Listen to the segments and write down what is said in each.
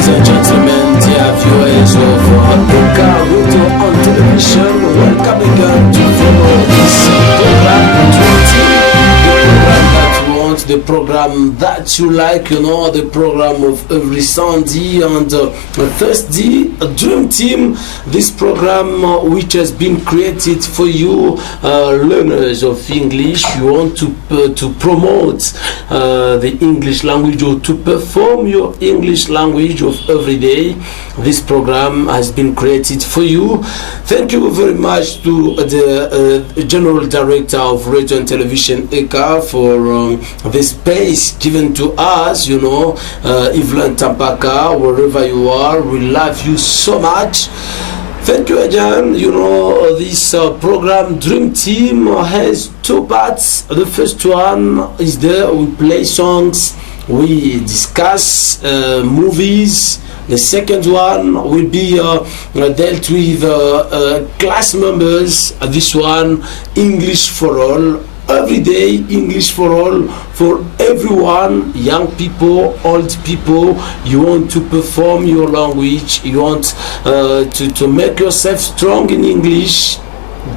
Ladies and gentlemen, dear viewers of Luca Radio on television, welcome again to follow this program 20, the program that you like, the program of every Sunday and Thursday, Dream Team, this program which has been created for you learners of English. You want to promote the English language or to perform your English language of every day. This program has been created for you. Thank you very much to the General Director of Radio and Television ECA for the space given to us, Evelyn Tampaka, wherever you are. We love you so much. Thank you again. This program Dream Team has two parts. The first one is there we play songs, we discuss movies. The second one will be dealt with class members. This one, English for all. Every day, English for all, for everyone, young people, old people. You want to perform your language, you want to make yourself strong in English.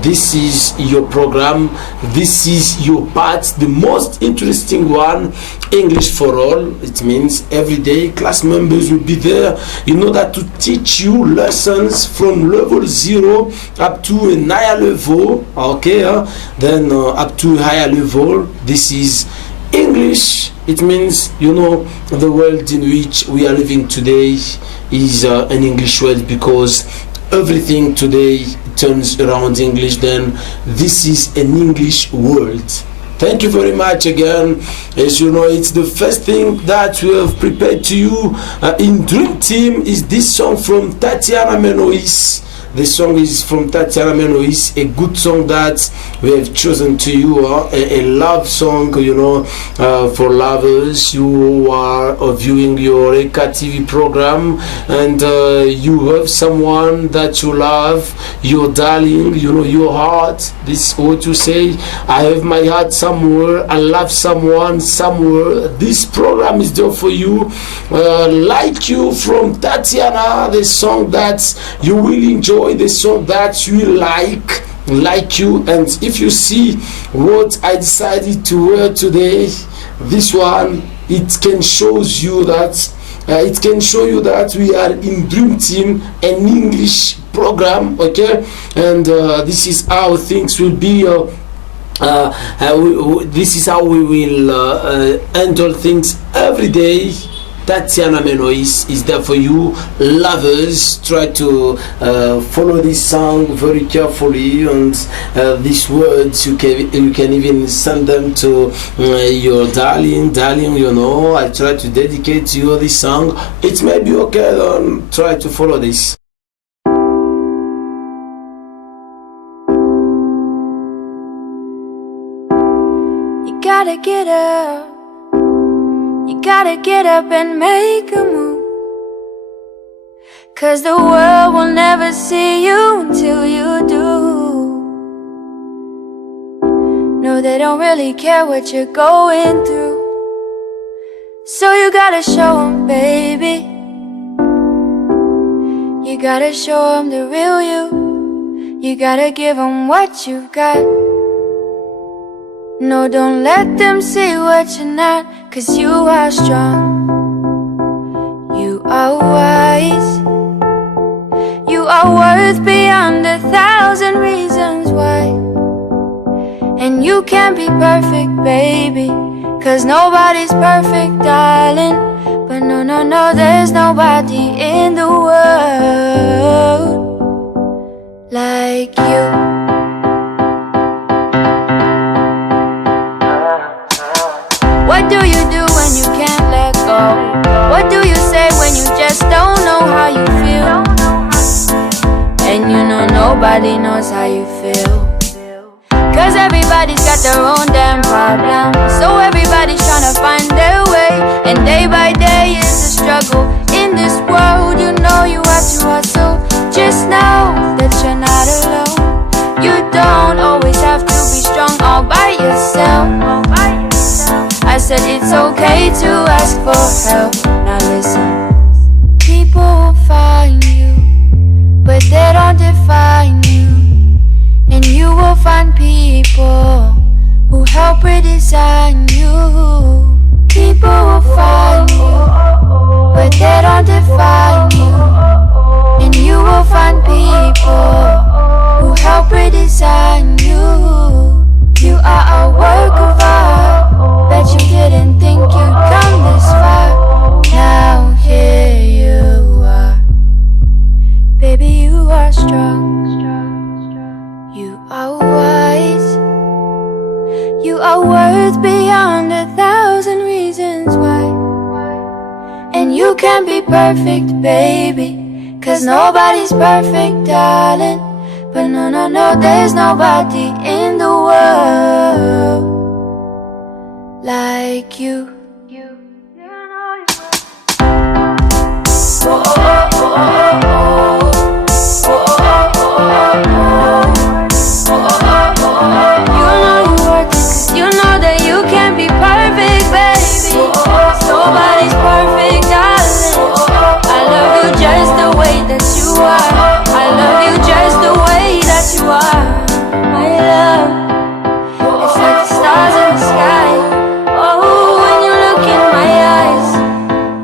This is your program, this is your part, the most interesting one, English for all. It means every day class members will be there in order to teach you lessons from level 0 up to a higher level, then up to a higher level. This is English. It means, the world in which we are living today is an English world, because everything today turns around English. Then this is an English world. Thank you very much again. As you know, it's the first thing that we have prepared to you in Dream Team is this song from Tatiana Menois. The song is from Tatiana Menois, a good song that we have chosen to you, a love song, for lovers who are viewing your ECA TV program, and you have someone that you love, your darling, your heart. This is what you say, I have my heart somewhere, I love someone somewhere. This program is there for you. Like You from Tatiana, the song that you will enjoy, the song that you like you. And if you see what I decided to wear today, this one, it can show you that we are in Dream Team, an English program, okay? And this is how things will be. This is how we will handle things every day. Tatiana Menois is there for you. Lovers, try to follow this song very carefully, and these words you can even send them to your darling. I try to dedicate to you this song. It may be okay, then try to follow this. You gotta get up. You gotta get up and make a move, 'cause the world will never see you until you do. No, they don't really care what you're going through, so you gotta show them, baby. You gotta show them the real you. You gotta give them what you got. No, don't let them see what you're not, 'cause you are strong. You are wise. You are worth beyond 1,000 reasons why. And you can't be perfect, baby, 'cause nobody's perfect, darling. But no, there's nobody in the world like you. What do you do when you can't let go? What do you say when you just don't know how you feel? And nobody knows how you feel, 'cause everybody's got their own damn problem. So everybody's trying to find their way, and day by day is a struggle. In this world, you have to hustle. Just know that you're not alone. You don't always have to be strong all by yourself. I said it's okay to ask for help. Now listen, perfect, baby. Cause nobody's perfect, darling. But no, no, no, there's nobody in the world like you. Oh, oh, oh, oh, oh. Oh, oh, oh, oh, oh. Oh, oh, oh, oh. You know you worth it, 'cause you know that you can't be perfect, baby. Nobody's perfect, darling. I love you just the way that you are. I love you just the way that you are. My love, it's like the stars in the sky. Oh, when you look in my eyes.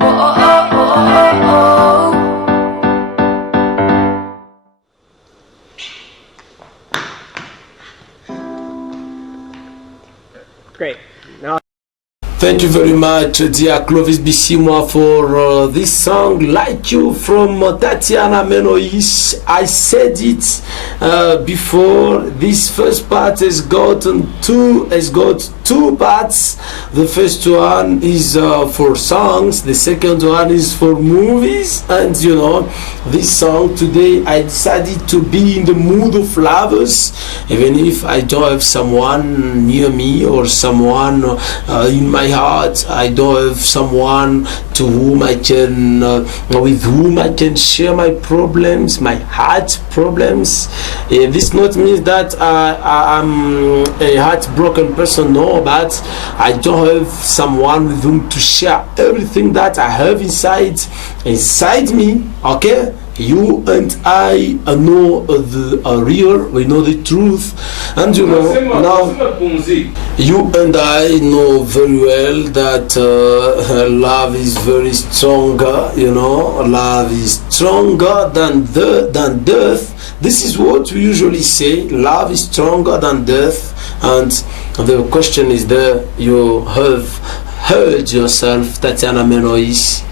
Oh, oh, oh, oh, oh, oh. Great. Now Thank you very much, dear Clovis Bisimwa, for this song, Like You, from Tatiana Menois. I said it before. This first part has got two parts. The first one is for songs. The second one is for movies. And you know, this song today, I decided to be in the mood of lovers, even if I don't have someone near me or someone in my heart. I don't have someone to whom I can with whom I can share my problems, my heart problems. This not means that I'm a heartbroken person, no, but I don't have someone with whom to share everything that I have inside me. Okay, you and I know the real, we know the truth, and you know now you and I know very well that love is very stronger. You know, love is stronger than death. This is what we usually say. Love is stronger than death. And the question is there. You have heard yourself, Tatiana Menois.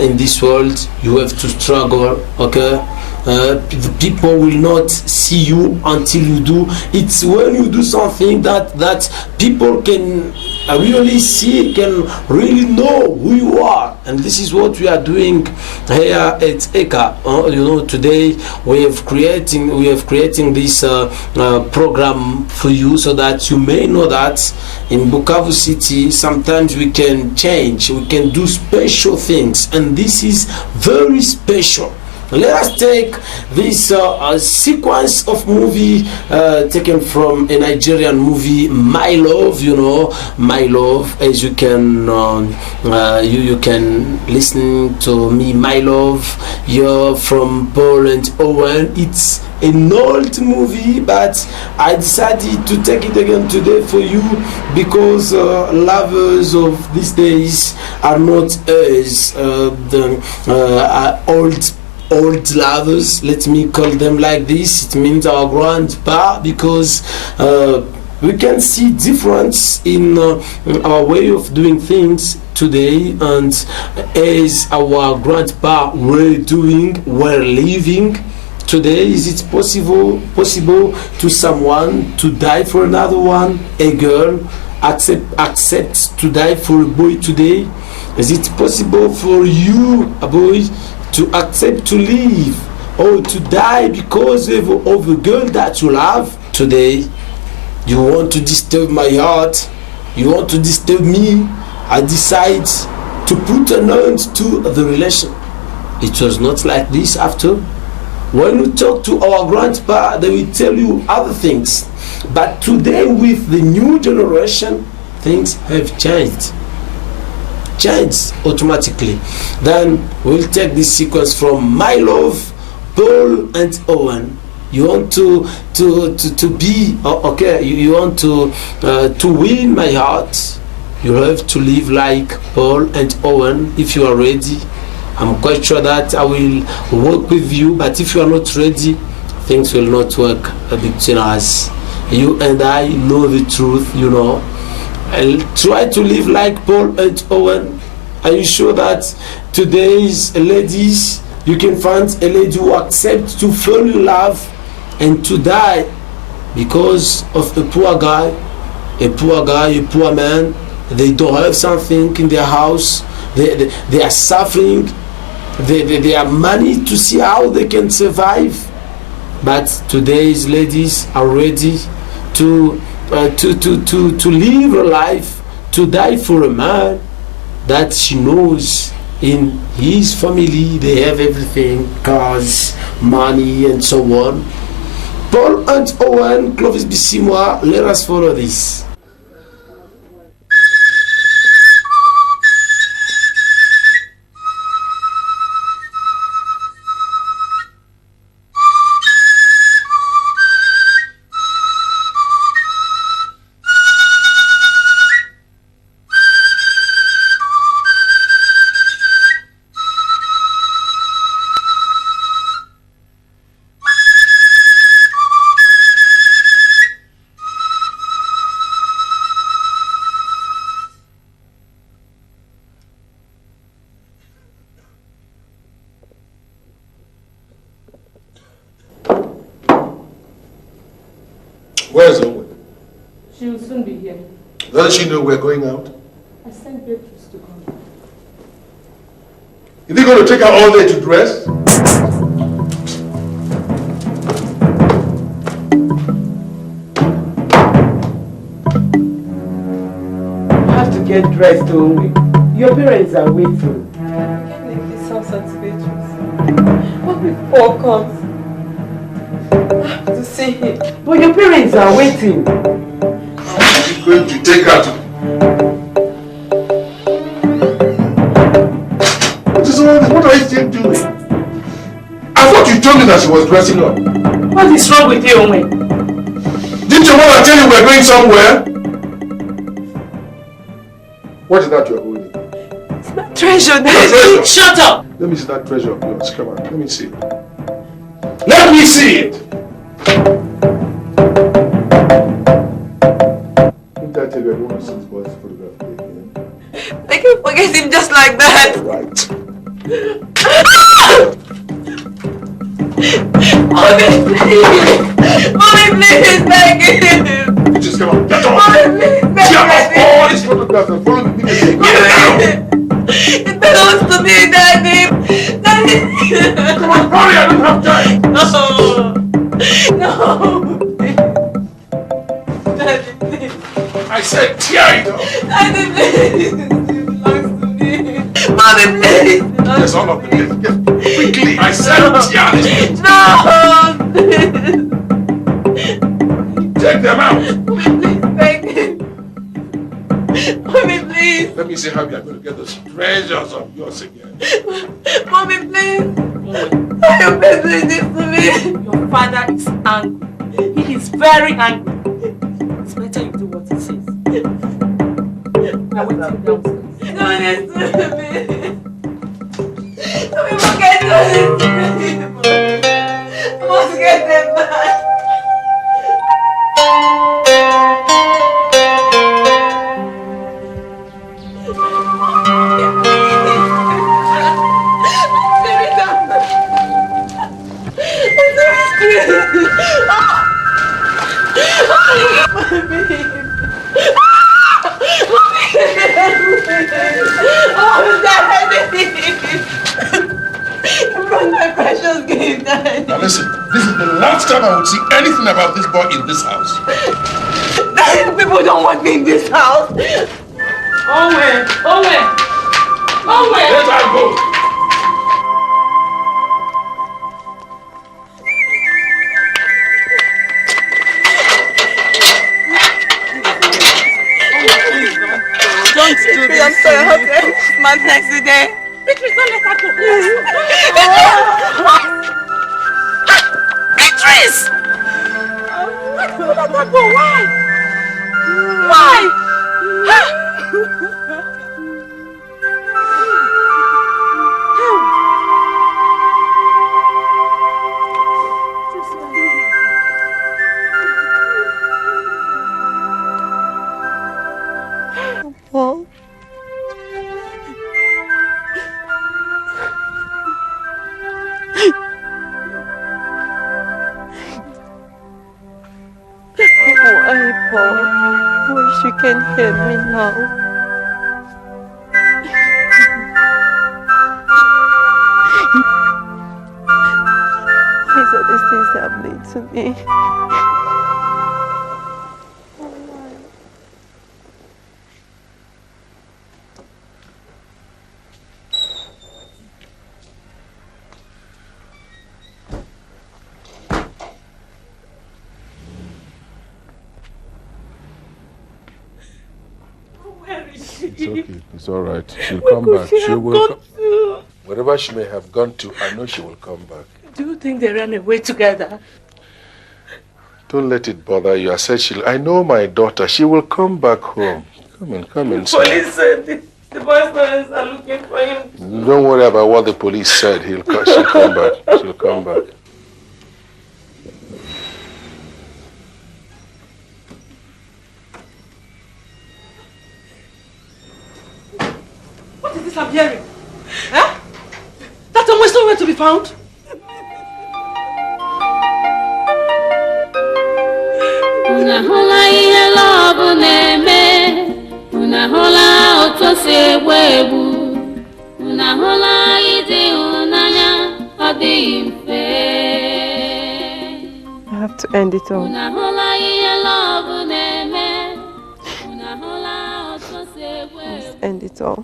In this world, you have to struggle. Okay. The people will not see you until you do. It's when you do something that people can really see, can really know who you are. And this is what we are doing here at Eka. You know, today we have creating this program for you, so that you may know that in Bukavu City sometimes we can change, we can do special things, and this is very special. Let us take this sequence of movie taken from a Nigerian movie, My Love. You know, My Love, as you can you can listen to me, My Love. You're from Paul and Owen. It's an old movie, but I decided to take it again today for you, because lovers of these days are not as old lovers, let me call them like this. It means our grandpa, because we can see difference in our way of doing things today, and as our grandpa were living today. Is it possible to someone to die for another one? A girl accepts to die for a boy today? Is it possible for you, a boy, to accept to live or to die because of a girl that you love? Today, you want to disturb my heart, you want to disturb me. I decide to put an end to the relation. It was not like this after. When we talk to our grandpa, they will tell you other things. But today, with the new generation, things have changed automatically. Then we'll take this sequence from My Love, Paul and Owen. You want to be okay. You want to win my heart. You have to live like Paul and Owen. If you are ready, I'm quite sure that I will work with you. But if you are not ready, things will not work between us. You and I know the truth. You know. I'll try to live like Paul and Owen. Are you sure that today's ladies, you can find a lady who accepts to fall in love and to die because of a poor guy, a poor man? They don't have something in their house. They are suffering. their money to see how they can survive. But today's ladies are ready to live a life, to die for a man that she knows in his family they have everything, cars, money, and so on. Paul and Owen, Clovis Bissimois, let us follow this. Where's Owen? She will soon be here. Doesn't she know we're going out? I sent Beatrice to come. Is he going to take her all day to dress? You have to get dressed, Owen. Your parents are waiting. I can't leave this house until Beatrice. What if Paul comes? I have to see him. But your parents are waiting. You're going to take her to... What is all this? What are you still doing? I thought you told me that she was dressing up. What is wrong with you, Owen? Didn't your mother tell you we're going somewhere? What is that you're holding? It's my treasure, Treasure. Shut up! Let me see that treasure of yours. Come on, let me see it. Let me see it! Didn't I tell you I don't want to see this boy's photograph again? I can't forget him just like that. Right. Mommy, please. Mommy, please, beg him. Just come on, get off! Mommy, please, beg Get off him. all these photographs and follow me. Get down! It belongs to me, Daddy. Daddy. Come on, hurry, I don't have time! No. No. Daddy, please. I said tear it up! Daddy, please. It belongs to me. Mommy, please. Yes, all of them. Get quickly! I said tear it! No. Take them out! Mommy, please, beg him. Mommy, please. Let me see how you are going to get those treasures of yours again. Mommy, please. Why you doing this to me? Your father is angry. He is very angry. It's better you do what he says. Now wait till downstairs. Don't this to me. Mommy, forget doing this to me. I must get them back. My precious gift, Daddy. Now listen, this is the last time I will see anything about this boy in this house. Daddy, people don't want me in this house. Owen! Owen! Owen! Let her go! Don't do this. I'm so helpless. My next day. Beatrice, don't let her go. Beatrice! Don't let her go. Why? Why? Paul. Why, Paul? I wish you can hear me now. things happening to me. It's okay. It's all right. She'll come back. She will come. Wherever she may have gone to, I know she will come back. Do you think they ran away together? Don't let it bother you. I said I know my daughter. She will come back home. Come in, son. Police said the boys' parents are looking for him. Don't worry about what the police said. She'll come back. She'll come back. What is this I'm hearing? Huh? That one was nowhere to be found. Unahola ihe love na-eme, unahola otu si egbu, unahola ịdị ịhụnanya ọ dịghị mfe. I have to end it all. Unahola ihe love na-eme, unahola otu si egbu. Let's end it all.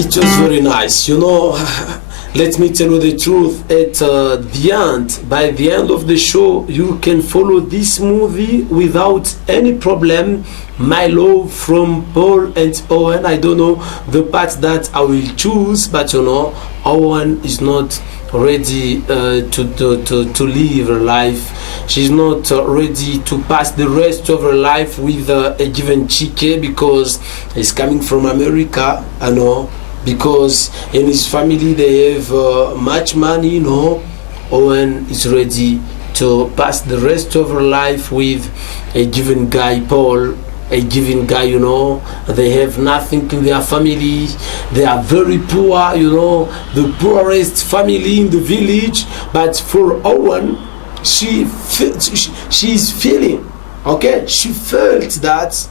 It was very nice, you know. Let me tell you the truth. At the end, by the end of the show, you can follow this movie without any problem. My love from Paul and Owen. I don't know the part that I will choose, but you know, Owen is not ready to live her life. She's not ready to pass the rest of her life with a given Chike because he's coming from America, I know, because in his family they have much money, you know. Owen is ready to pass the rest of her life with a given guy, Paul, a given guy, you know. They have nothing in their family. They are very poor, you know, the poorest family in the village. But for Owen, she's feeling, okay, she felt that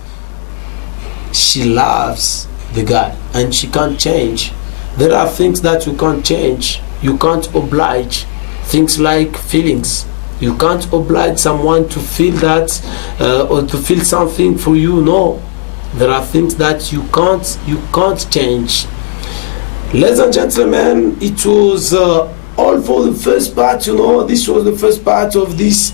she loves the guy and she can't change. There are things that you can't change. You can't oblige things like feelings. You can't oblige someone to feel that or to feel something for you. No, there are things that you can't change. Ladies and gentlemen, it was all for the first part, you know. This was the first part of this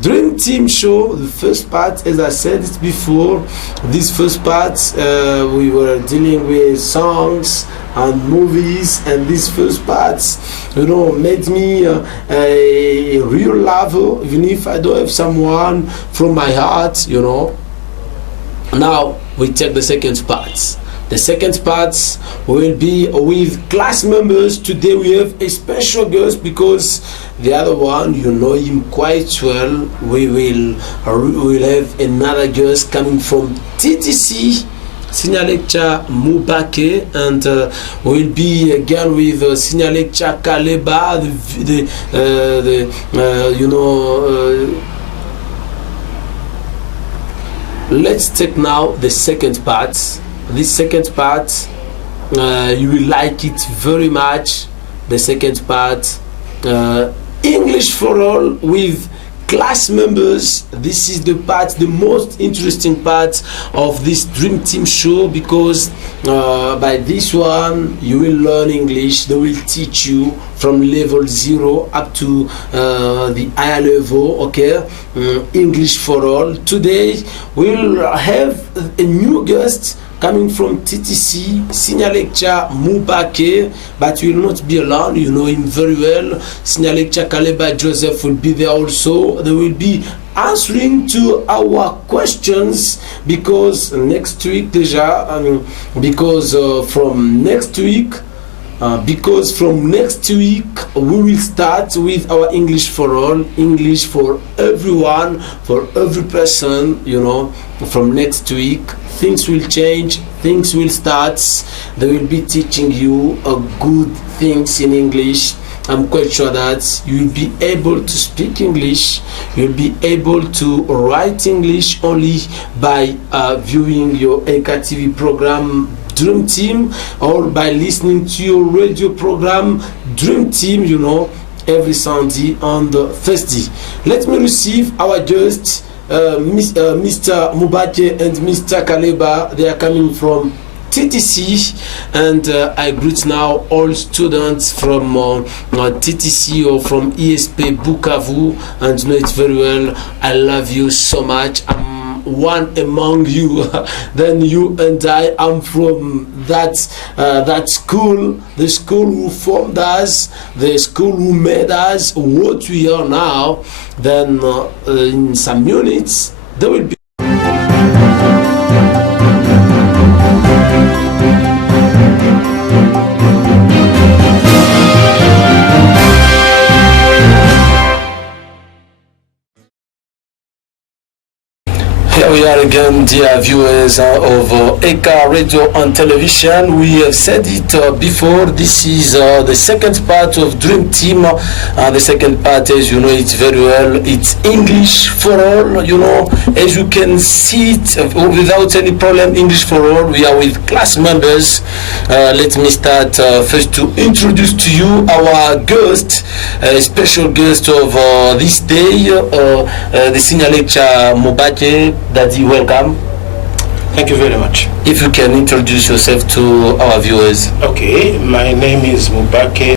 Dream Team show. The first part, as I said it before, this first part we were dealing with songs and movies, and this first part, you know, made me a real lover, even if I don't have someone from my heart, you know. Now we take the second part. The second part will be with class members. Today we have a special guest because the other one, you know him quite well. We will have another guest coming from TTC, Senior Lecturer Mubake, and we'll be again with Senior Lecturer Kaleba, you know. Let's take now the second part. This second part, you will like it very much. The second part, English for all with class members. This is the most interesting part of this Dream Team show, because by this one you will learn English. They will teach you from level 0 up to the higher level, okay? English for all. Today we'll have a new guest coming from TTC, Senior Lecturer Mubake, but you will not be alone, you know him very well. Senior Lecturer Kaleba Joseph will be there also. They will be answering to our questions, because next week from next week we will start with our English for all, English for everyone, for every person, you know. From next week things will change, things will start. They will be teaching you good things in English. I'm quite sure that you will be able to speak English, you'll be able to write English only by viewing your ECA TV program Dream Team, or by listening to your radio program Dream Team, you know, every Sunday and Thursday. Let me receive our guests, Mr. Mubake and Mr. Kaleba. They are coming from TTC, and I greet now all students from TTC or from ESP Bukavu, and you know it very well. I love you so much. I'm one among you. Then you and I am from that school, the school who formed us, the school who made us what we are now. Then in some minutes there will be we are again, dear viewers of ECA Radio and Television. We have said it before. This is the second part of Dream Team. The second part, as you know it very well, it's English for all. You know, as you can see it without any problem, English for all. We are with class members. Let me start first to introduce to you our guest, special guest of this day, the Senior Lecturer Mubake. Daddy, welcome. Thank you very much. If you can introduce yourself to our viewers. Okay, my name is Mubake.